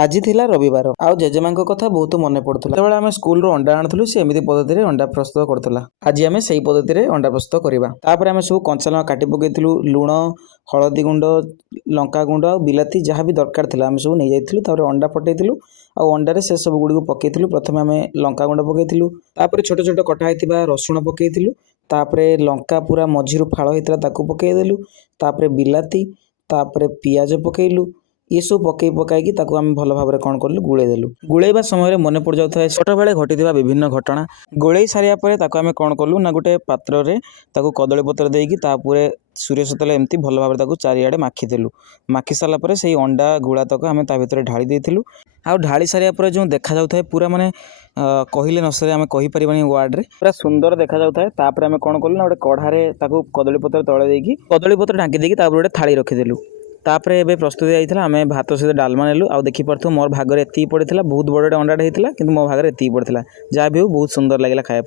ଆଜି ଥିଲା ରବିବାର ଆଉ ଜେଜେମାଙ୍କ କଥା ବହୁତ ମନେ ପଡୁଥିଲା। ଯେତେବେଳେ ଆମେ ସ୍କୁଲରୁ ଅଣ୍ଡା ଆଣୁଥିଲୁ ସେ ଏମିତି ପଦ୍ଧତିରେ ଅଣ୍ଡା ପ୍ରସ୍ତୁତ କରୁଥିଲା। ଆଜି ଆମେ ସେଇ ପଦ୍ଧତିରେ ଅଣ୍ଡା ପ୍ରସ୍ତୁତ କରିବା। ତାପରେ ଆମେ ସବୁ କଞ୍ଚା ଲଙ୍କା କାଟି ପକେଇଥିଲୁ, ଲୁଣ, ହଳଦୀ ଗୁଣ୍ଡ, ଲଙ୍କା ଗୁଣ୍ଡ ଆଉ ବିଲାତି ଯାହା ବି ଦରକାର ଥିଲା ଆମେ ସବୁ ନେଇଯାଇଥିଲୁ। ତାପରେ ଅଣ୍ଡା ଫଟେଇଥିଲୁ ଆଉ ଅଣ୍ଡାରେ ସେ ସବୁ ଗୁଡ଼ିକୁ ପକେଇଥିଲୁ। ପ୍ରଥମେ ଆମେ ଲଙ୍କା ଗୁଣ୍ଡ ପକେଇଥିଲୁ, ତାପରେ ଛୋଟ ଛୋଟ କଟା ହେଇଥିବା ରସୁଣ ପକେଇଥିଲୁ, ତାପରେ ଲଙ୍କା ପୁରା ମଝିରୁ ଫାଳ ହେଇଥିଲା ତାକୁ ପକେଇଦେଲୁ, ତାପରେ ବିଲାତି, ତାପରେ ପିଆଜ ପକେଇଲୁ। ଏସବୁ ପକେଇ ପକାଇକି ତାକୁ ଆମେ ଭଲ ଭାବରେ କ'ଣ କଲୁ ଗୋଳେଇ ଦେଲୁ। ଗୋଳେଇବା ସମୟରେ ମନେ ପଡ଼ିଯାଉଥାଏ ଛୋଟବେଳେ ଘଟିଥିବା ବିଭିନ୍ନ ଘଟଣା। ଗୋଳେଇ ସାରିବା ପରେ ତାକୁ ଆମେ କ'ଣ କଲୁ ନା ଗୋଟେ ପାତ୍ରରେ ତାକୁ କଦଳୀ ପତ୍ର ଦେଇକି ତା ଉପରେ ସୋରିଷ ତେଲ ଏମିତି ଭଲ ଭାବରେ ତାକୁ ଚାରିଆଡ଼େ ମାଖିଦେଲୁ। ମାଖି ସାରିଲା ପରେ ସେଇ ଅଣ୍ଡା ଗୁଳାତକ ଆମେ ତା ଭିତରେ ଢାଳି ଦେଇଥିଲୁ। ଆଉ ଢାଳି ସାରିବା ପରେ ଯେଉଁ ଦେଖାଯାଉଥାଏ ପୁରା ମାନେ କହିଲେ ନ ସରେ, ଆମେ କହିପାରିବାନି ୱାର୍ଡ଼ରେ, ପୁରା ସୁନ୍ଦର ଦେଖାଯାଉଥାଏ। ତାପରେ ଆମେ କ'ଣ କଲୁ ନା ଗୋଟେ କଢ଼ାରେ ତାକୁ କଦଳୀପତ୍ର ତଳେ ଦେଇକି କଦଳୀପତ୍ର ଢାଙ୍କି ଦେଇକି ତାପରେ ଗୋଟେ ଥାଳି ରଖିଦେଲୁ। ତାପରେ ଏବେ ପ୍ରସ୍ତୁତି ହେଇଥିଲା, ଆମେ ଭାତ ସହିତ ଡାଲମା ନେଲୁ। ଆଉ ଦେଖିପାରୁଥିବ ମୋର ଭାଗରେ ଏତିକି ପଡ଼ିଥିଲା, ବହୁତ ବଡ଼ଟେ ଅଣ୍ଡାଟେ ହେଇଥିଲା କିନ୍ତୁ ମୋ ଭାଗରେ ଏତିକି ପଡ଼ିଥିଲା। ଯାହା ବି ହେଉ ବହୁତ ସୁନ୍ଦର ଲାଗିଲା ଖାଇବା ପାଇଁ।